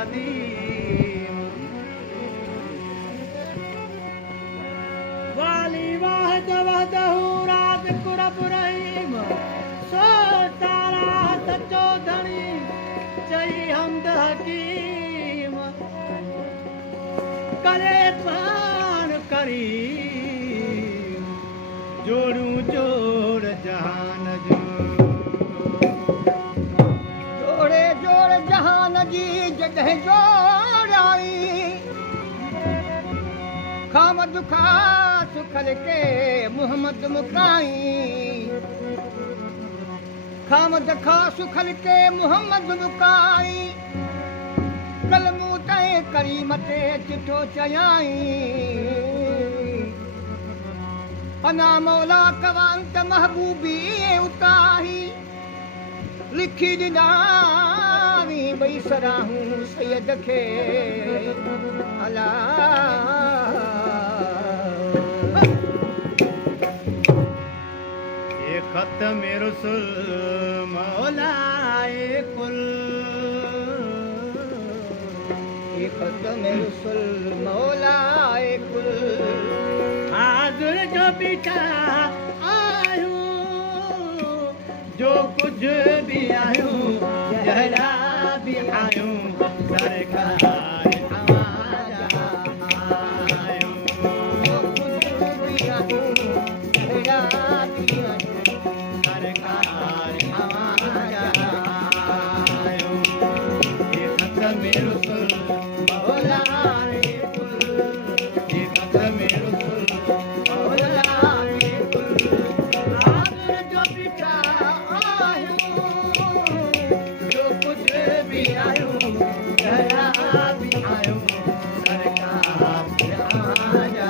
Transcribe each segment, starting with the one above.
कदीम वाली वाहद वहदहू राज कुरब रहीम सो तारा सचो धनी चई हमद हकीम करे पान करी जोड़ू जोड़ जहान जो जोड़े जोड़ जहान जी जगह जोड़ाई खामद खा सुखल के मोहम्मद मुकाई खामद खा सुखल के मोहम्मद मुकाई कलमू तय करीमते चिठो चयाई अना मौला कवांत महबूबी उताही लिखी दिनावी बई सराहूं सैयद खे अला ये खत्म रुसल मौलाए कुल ये खत्म रुसल मौलाए कुल हाजुर जो बिठा आयूं जो कुछ भी आयूं जहरा भी आयूं सरकार आवाज़ आयूं जो कुछ भी आयूं जहरा भी आयूं सरकार आवाज़ आयूं ये खत्म रुसल मौलाए कुल ये खत्म रुसल मौलाए कुल हाजुर जो बिठा जो कुछ भी आयूं जहरा भी आयूं सरकार आजा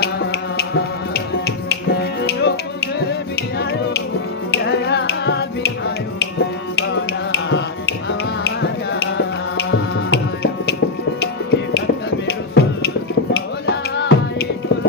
जो कुछ भी आयूं जहरा भी आयूं मौला आजा ये खत्म रुसल मौलाए कुल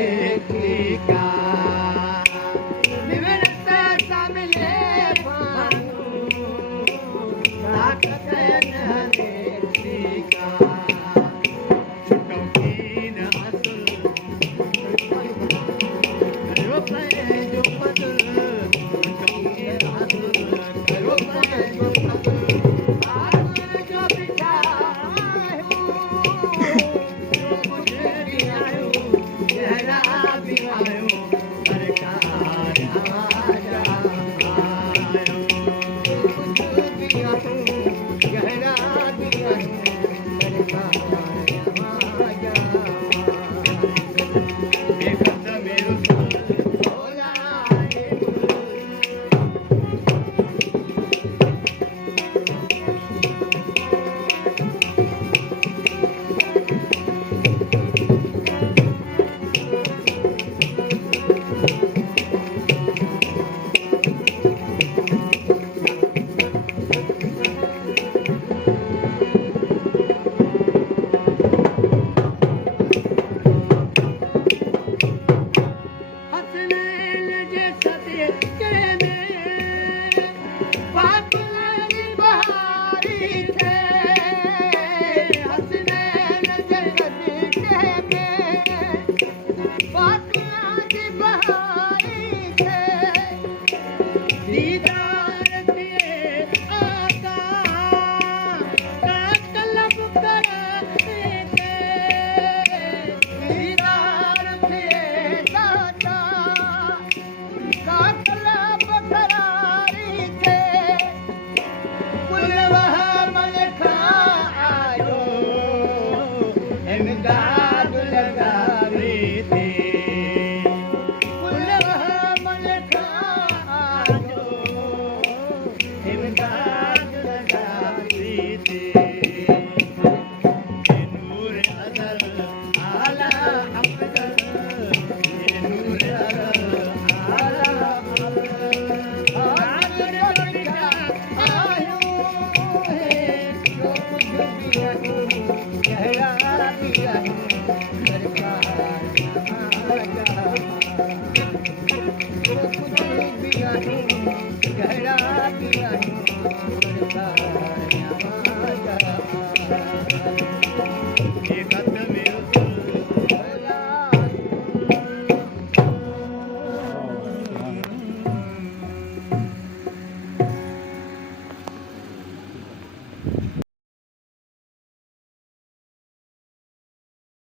replica. Nivrata samile banu, takat na replica. Chutaukin asul, karo pae jo padul. Chutaukin asul, karo pae jo padul. Asul jo bichaayo, jo mujhe bhi aayo, chehra bhi aayo, सरकार आजा आयो। गहरा दिया सरकार आजा ये खत्म रुसल मौलाए हसनैन जैसा देखने में फाकलानी बहारी थे। हसनैन जैसा देखने में फाकलानी बहारी थे। दीदार किए आका का तलब करते थे। दीदार किए दाता का तलब करारी थे। कुल वह मन खा आयो, इमदाद लगारी थी। कुल वह मन खा आयो, इमदाद लगारी थी। ये नूर अज़ल आला अफ़ज़ल, ये नूर अज़ल आला अफ़ज़ल। आज जो बिचा आयो है, जो कुछ भी आयो गहरा दिया सरकार आजा जो कुछ भी आयो गहरा दिया सरकार